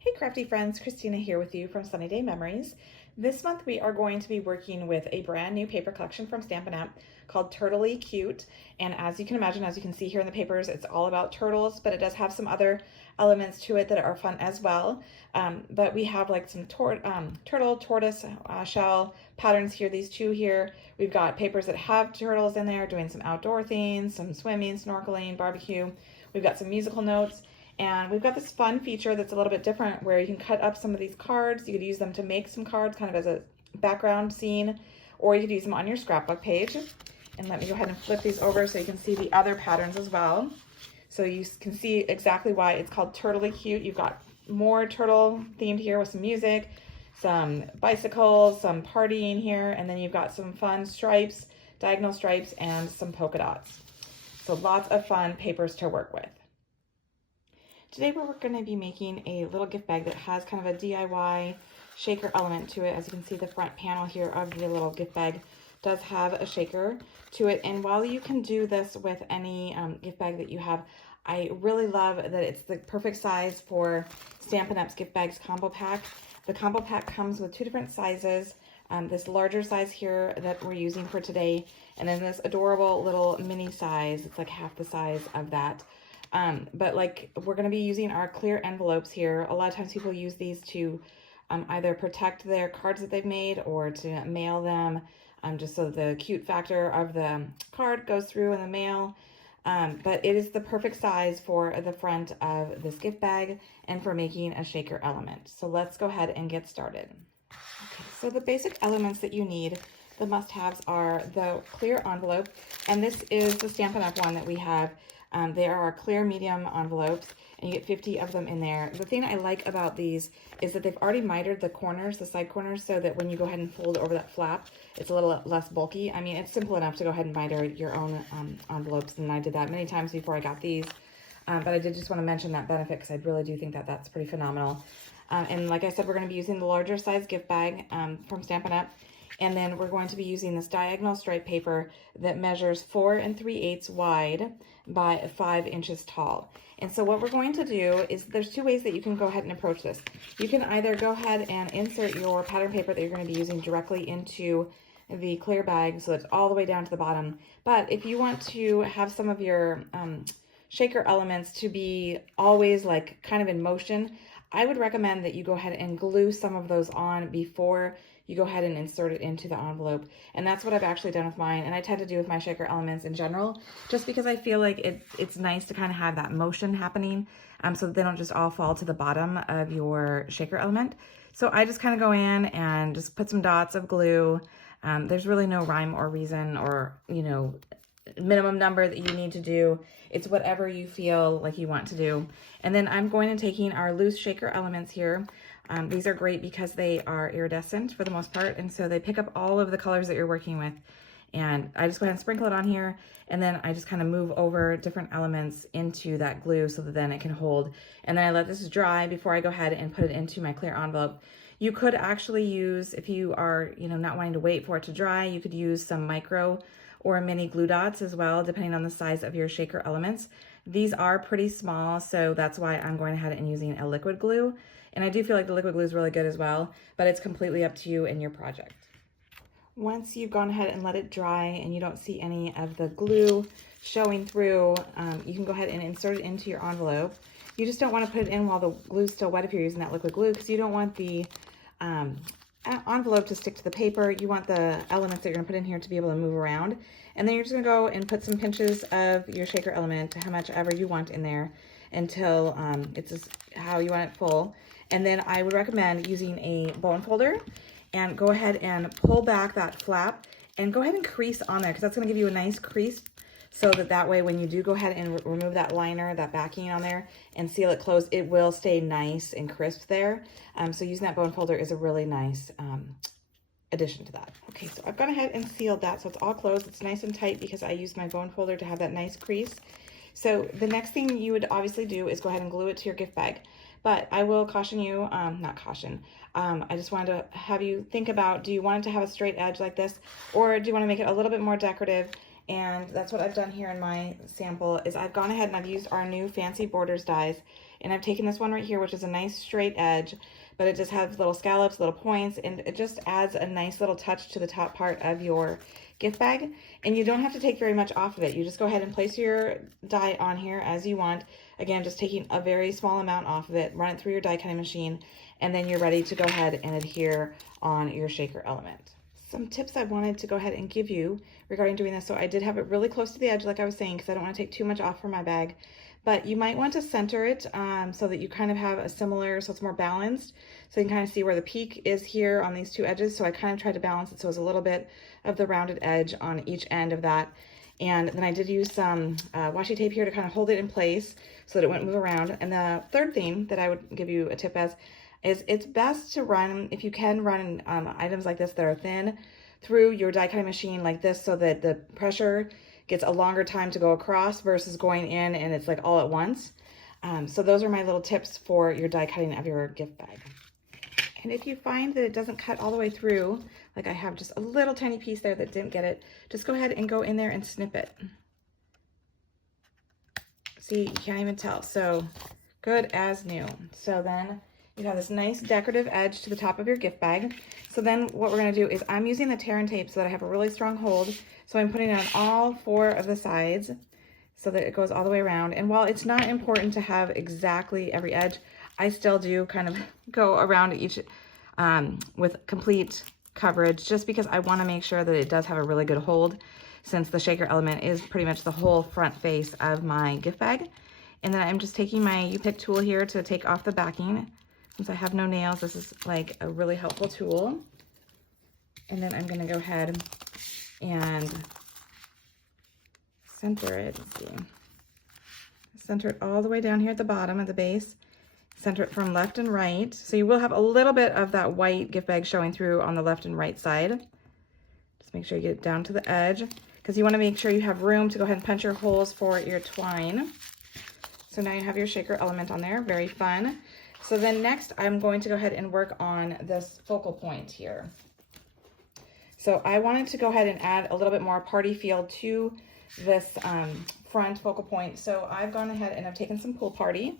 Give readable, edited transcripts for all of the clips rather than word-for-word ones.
Hey crafty friends, Christina here with you from SunnyDay Memories. This month we are going to be working with a brand new paper collection from Stampin' Up called Turtley Cute. And as you can imagine, as you can see here in the papers, it's all about turtles, but it does have some other elements to it that are fun as well. But we have like some turtle, tortoise, shell patterns here, these two here. We've got papers that have turtles in there doing some outdoor things, some swimming, snorkeling, barbecue. We've got some musical notes. And we've got this fun feature that's a little bit different where you can cut up some of these cards. You could use them to make some cards kind of as a background scene, or you could use them on your scrapbook page. And let me go ahead and flip these over so you can see the other patterns as well. So you can see exactly why it's called Turtley Cute. You've got more turtle themed here with some music, some bicycles, some partying here, and then you've got some fun stripes, diagonal stripes, and some polka dots. So lots of fun papers to work with. Today we're going to be making a little gift bag that has kind of a DIY shaker element to it. As you can see, the front panel here of the little gift bag does have a shaker to it. And while you can do this with any gift bag that you have, I really love that it's the perfect size for Stampin' Up's Gift Bags Combo Pack. The combo pack comes with two different sizes. This larger size here that we're using for today, and then this adorable little mini size. It's like half the size of that. But like we're going to be using our clear envelopes here. A lot of times people use these to either protect their cards that they've made or to mail them, just so the cute factor of the card goes through in the mail. But it is the perfect size for the front of this gift bag and for making a shaker element. So let's go ahead and get started. Okay, so the basic elements that you need, the must-haves, are the clear envelope, and this is the Stampin' Up one that we have. They are our clear medium envelopes, and you get 50 of them in there. The thing I like about these is that they've already mitered the corners, the side corners, so that when you go ahead and fold over that flap, it's a little less bulky. I mean, it's simple enough to go ahead and miter your own envelopes, and I did that many times before I got these. But I did just want to mention that benefit because I really do think that that's pretty phenomenal. And like I said, we're going to be using the larger size gift bag from Stampin' Up. And then we're going to be using this diagonal stripe paper that measures 4 3/8 wide by 5 inches tall. And so what we're going to do is, there's two ways that you can go ahead and approach this. You can either go ahead and insert your pattern paper that you're going to be using directly into the clear bag so it's all the way down to the bottom. But if you want to have some of your shaker elements to be always like kind of in motion, I would recommend that you go ahead and glue some of those on before you go ahead and insert it into the envelope. And that's what I've actually done with mine, and I tend to do with my shaker elements in general, just because I feel like it's nice to kind of have that motion happening, so that they don't just all fall to the bottom of your shaker element. So I just kind of go in and just put some dots of glue. There's really no rhyme or reason or, you know, minimum number that you need to do. It's whatever you feel like you want to do. And then I'm going to taking our loose shaker elements here. These are great because they are iridescent for the most part, and so they pick up all of the colors that you're working with. And I just go ahead and sprinkle it on here, and then I just kind of move over different elements into that glue so that then it can hold. And then I let this dry before I go ahead and put it into my clear envelope. You could actually use, if you are, you know, not wanting to wait for it to dry, you could use some micro or mini glue dots as well, depending on the size of your shaker elements. These are pretty small, so that's why I'm going ahead and using a liquid glue. And I do feel like the liquid glue is really good as well, but it's completely up to you and your project. Once you've gone ahead and let it dry and you don't see any of the glue showing through, you can go ahead and insert it into your envelope. You just don't want to put it in while the glue's still wet if you're using that liquid glue, because you don't want the envelope to stick to the paper. You want the elements that you're going to put in here to be able to move around. And then you're just going to go and put some pinches of your shaker element, how much ever you want in there, until it's just how you want it full. And then I would recommend using a bone folder and go ahead and pull back that flap and go ahead and crease on there, because that's going to give you a nice crease, so that way when you do go ahead and remove that liner, that backing on there, and seal it closed, it will stay nice and crisp there. So using that bone folder is a really nice addition to that. Okay, so I've gone ahead and sealed that so it's all closed. It's nice and tight because I used my bone folder to have that nice crease. So the next thing you would obviously do is go ahead and glue it to your gift bag. But I will caution you, not caution, I just wanted to have you think about, do you want it to have a straight edge like this, or do you want to make it a little bit more decorative And that's what I've done here in my sample is I've gone ahead and I've used our new Fancy Borders dies. And I've taken this one right here, which is a nice straight edge, but it just has little scallops, little points, and it just adds a nice little touch to the top part of your gift bag. And you don't have to take very much off of it. You just go ahead and place your die on here as you want. Again, just taking a very small amount off of it, run it through your die cutting machine, and then you're ready to go ahead and adhere on your shaker element. Some tips I wanted to go ahead and give you regarding doing this. So I did have it really close to the edge, like I was saying, because I don't want to take too much off from my bag. But you might want to center it so that you kind of have a similar, so it's more balanced. So you can kind of see where the peak is here on these two edges. So I kind of tried to balance it so it's a little bit of the rounded edge on each end of that. And then I did use some washi tape here to kind of hold it in place so that it wouldn't move around. And the third thing that I would give you a tip as is it's best to run, if you can run items like this that are thin through your die cutting machine like this so that the pressure gets a longer time to go across versus going in and it's like all at once. So those are my little tips for your die cutting of your gift bag. And if you find that it doesn't cut all the way through, like I have just a little tiny piece there that didn't get it, just go ahead and go in there and snip it. See, you can't even tell. So good as new. So then you have this nice decorative edge to the top of your gift bag. So then what we're going to do is I'm using the tear and tape so that I have a really strong hold. So I'm putting it on all 4 of the sides so that it goes all the way around. And while it's not important to have exactly every edge, I still do kind of go around each with complete coverage just because I want to make sure that it does have a really good hold, since the shaker element is pretty much the whole front face of my gift bag. And then I'm just taking my U-Pick tool here to take off the backing. Since I have no nails, this is like a really helpful tool. And then I'm going to go ahead and center it. Let's see. Center it all the way down here at the bottom of the base. Center it from left and right. So you will have a little bit of that white gift bag showing through on the left and right side. Just make sure you get it down to the edge, because you want to make sure you have room to go ahead and punch your holes for your twine. So now you have your shaker element on there. Very fun. So then next I'm going to go ahead and work on this focal point here. So I wanted to go ahead and add a little bit more party feel to this front focal point. So I've gone ahead and I've taken some Pool Party,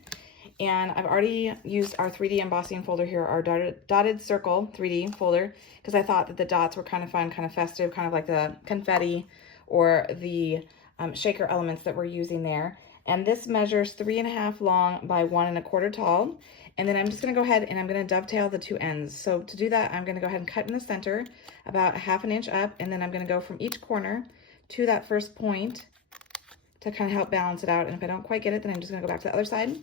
and I've already used our 3D embossing folder here, our dotted circle 3D folder, because I thought that the dots were kind of fun, kind of festive, kind of like the confetti or the shaker elements that we're using there. And this measures 3.5 long by 1.25 tall. And then I'm just going to go ahead and I'm going to dovetail the 2 ends. So to do that, I'm going to go ahead and cut in the center about 1/2 inch up, and then I'm going to go from each corner to that first point to kind of help balance it out. And if I don't quite get it, then I'm just going to go back to the other side,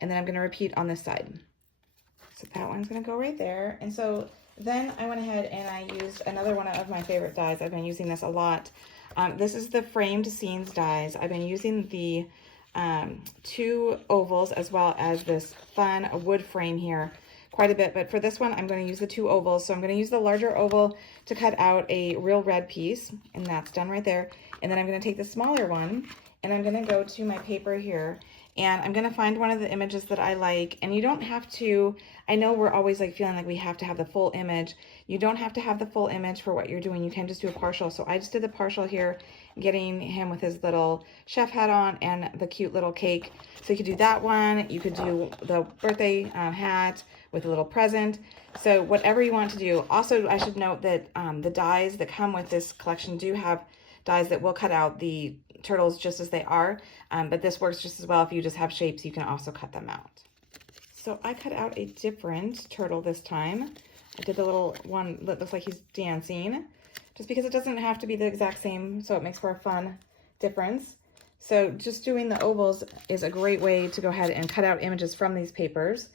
and then I'm going to repeat on this side. So that one's going to go right there. And so then I went ahead and I used another one of my favorite dies. I've been using this a lot. This is the framed scenes dies. I've been using the 2 ovals as well as this fun wood frame here quite a bit, but for this one I'm going to use the 2 ovals. So I'm going to use the larger oval to cut out a real red piece, and that's done right there. And then I'm going to take the smaller one and I'm going to go to my paper here, and I'm going to find one of the images that I like. And you don't have to, I know we're always like feeling like we have to have the full image. You don't have to have the full image for what you're doing. You can just do a partial. So I just did the partial here, getting him with his little chef hat on and the cute little cake. So you could do that one. You could do the birthday hat with a little present. So whatever you want to do. Also, I should note that the dies that come with this collection do have dies that will cut out the turtles just as they are, but this works just as well. If you just have shapes, you can also cut them out. So I cut out a different turtle this time. I did the little one that looks like he's dancing, just because it doesn't have to be the exact same, so it makes for a fun difference. So just doing the ovals is a great way to go ahead and cut out images from these papers.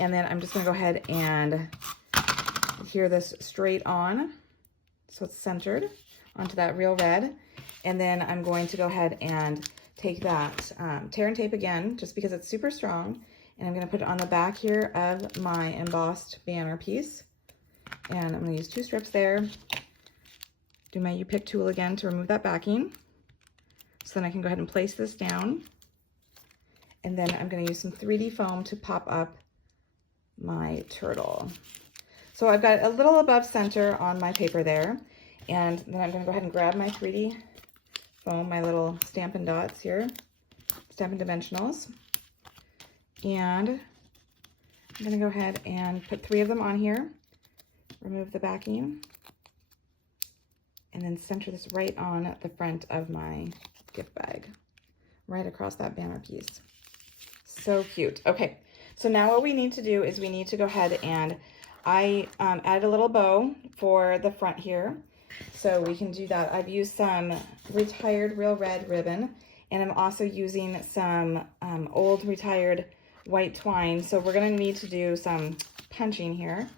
And then I'm just going to go ahead and adhere this straight on so it's centered onto that real red. And then I'm going to go ahead and take that tear and tape again, just because it's super strong, and I'm going to put it on the back here of my embossed banner piece. And I'm going to use 2 strips there. Do my U-Pick tool again to remove that backing. So then I can go ahead and place this down. And then I'm going to use some 3D foam to pop up my turtle. So I've got a little above center on my paper there. And then I'm going to go ahead and grab my 3D foam, my little Stampin' Dots here, Stampin' Dimensionals. And I'm gonna go ahead and put 3 of them on here, remove the backing, and then center this right on the front of my gift bag, right across that banner piece. So cute. Okay, so now what we need to do is we need to go ahead and I added a little bow for the front here. So we can do that. I've used some retired real red ribbon, and I'm also using some old retired white twine. So we're gonna need to do some punching here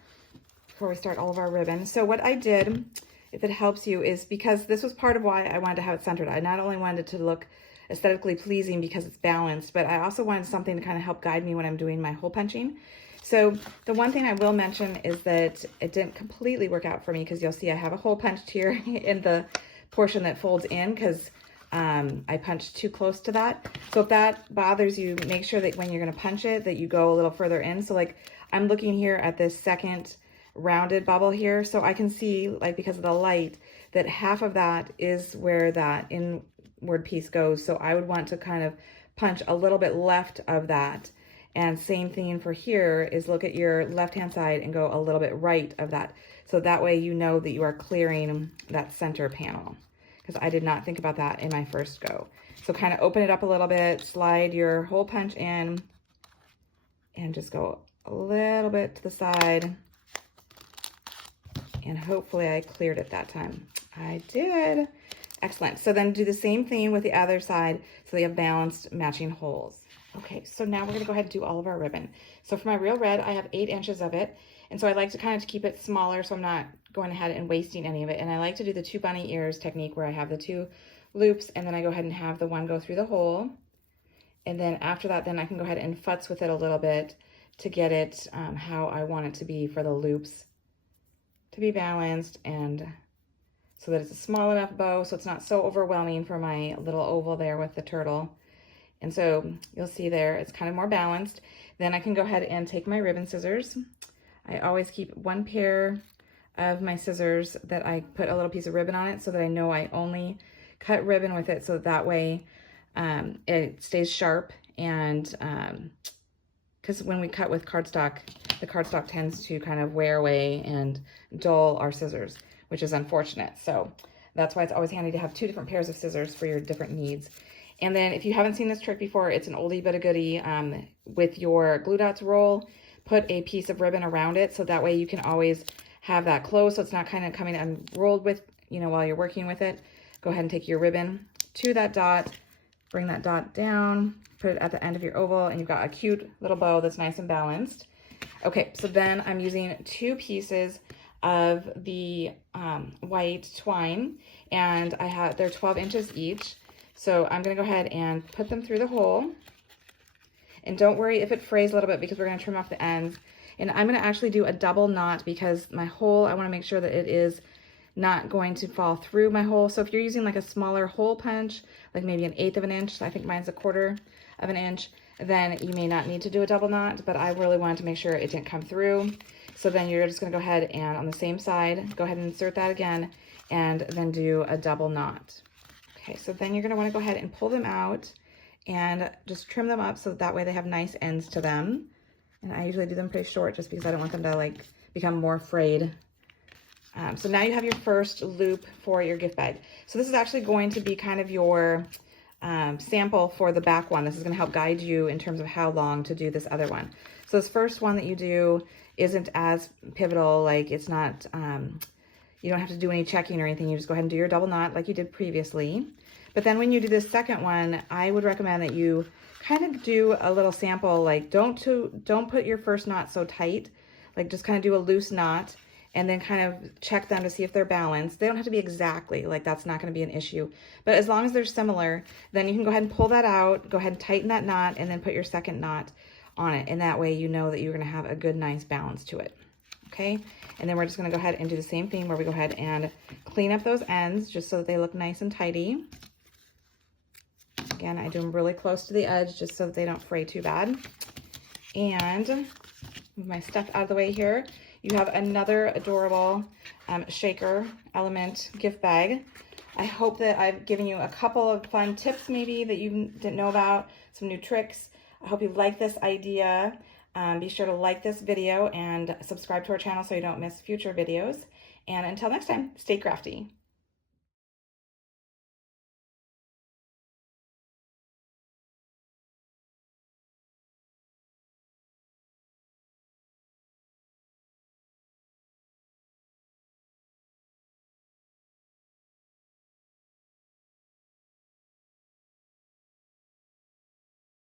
before we start all of our ribbon. So what I did, if it helps you, is because this was part of why I wanted to have it centered. I not only wanted it to look aesthetically pleasing because it's balanced, but I also wanted something to kind of help guide me when I'm doing my hole punching. So the one thing I will mention is that it didn't completely work out for me, because you'll see I have a hole punched here in the portion that folds in, because I punched too close to that. So if that bothers you, make sure that when you're going to punch it, that you go a little further in. So like I'm looking here at this second rounded bubble here, so I can see, like, because of the light, that half of that is where that inward piece goes. So I would want to kind of punch a little bit left of that. And same thing for here is look at your left-hand side and go a little bit right of that. So that way you know that you are clearing that center panel, because I did not think about that in my first go. So kind of open it up a little bit, slide your hole punch in, and just go a little bit to the side. And hopefully I cleared it that time. I did. Excellent. So then do the same thing with the other side so they have balanced matching holes. Okay, so now we're going to go ahead and do all of our ribbon. So for my real red, I have 8 inches of it. And so I like to kind of keep it smaller so I'm not going ahead and wasting any of it. And I like to do the 2 bunny ears technique, where I have the 2 loops and then I go ahead and have the one go through the hole. And then after that, then I can go ahead and futz with it a little bit to get it how I want it to be for the loops to be balanced, and so that it's a small enough bow so it's not so overwhelming for my little oval there with the turtle. And so you'll see there it's kind of more balanced. Then I can go ahead and take my ribbon scissors. I always keep 1 pair of my scissors that I put a little piece of ribbon on it, so that I know I only cut ribbon with it, so that way it stays sharp. And because when we cut with cardstock, the cardstock tends to kind of wear away and dull our scissors, which is unfortunate. So that's why it's always handy to have 2 different pairs of scissors for your different needs. And then if you haven't seen this trick before, it's an oldie but a goodie. With your glue dots roll, put a piece of ribbon around it, so that way you can always have that closed, so it's not kind of coming unrolled with, you know, while you're working with it. Go ahead and take your ribbon to that dot, bring that dot down, put it at the end of your oval, and you've got a cute little bow that's nice and balanced. Okay, so then I'm using 2 pieces of the white twine, and they're 12 inches each. So I'm gonna go ahead and put them through the hole. And don't worry if it frays a little bit, because we're gonna trim off the ends. And I'm gonna actually do a double knot, because my hole, I wanna make sure that it is not going to fall through my hole. So if you're using like a smaller hole punch, like maybe 1/8 of an inch, I think mine's 1/4 of an inch, then you may not need to do a double knot, but I really wanted to make sure it didn't come through. So then you're just gonna go ahead and on the same side, go ahead and insert that again, and then do a double knot. Okay, so then you're gonna wanna go ahead and pull them out and just trim them up so that way they have nice ends to them. And I usually do them pretty short just because I don't want them to like become more frayed. So now you have your first loop for your gift bag. So this is actually going to be kind of your sample for the back one. This is going to help guide you in terms of how long to do this other one. So this first one that you do isn't as pivotal, like it's not, you don't have to do any checking or anything. You just go ahead and do your double knot like you did previously. But then when you do this second one, I would recommend that you kind of do a little sample, like don't put your first knot so tight, like just kind of do a loose knot and then kind of check them to see if they're balanced. They don't have to be exactly, like that's not going to be an issue. But as long as they're similar, then you can go ahead and pull that out, go ahead and tighten that knot, and then put your second knot on it. And that way you know that you're going to have a good, nice balance to it. Okay? And then we're just going to go ahead and do the same thing where we go ahead and clean up those ends just so that they look nice and tidy. Again, I do them really close to the edge just so that they don't fray too bad. And move my stuff out of the way here. You have another adorable shaker element gift bag. I hope that I've given you a couple of fun tips maybe that you didn't know about, some new tricks. I hope you like this idea. Be sure to like this video and subscribe to our channel so you don't miss future videos. And until next time, stay crafty.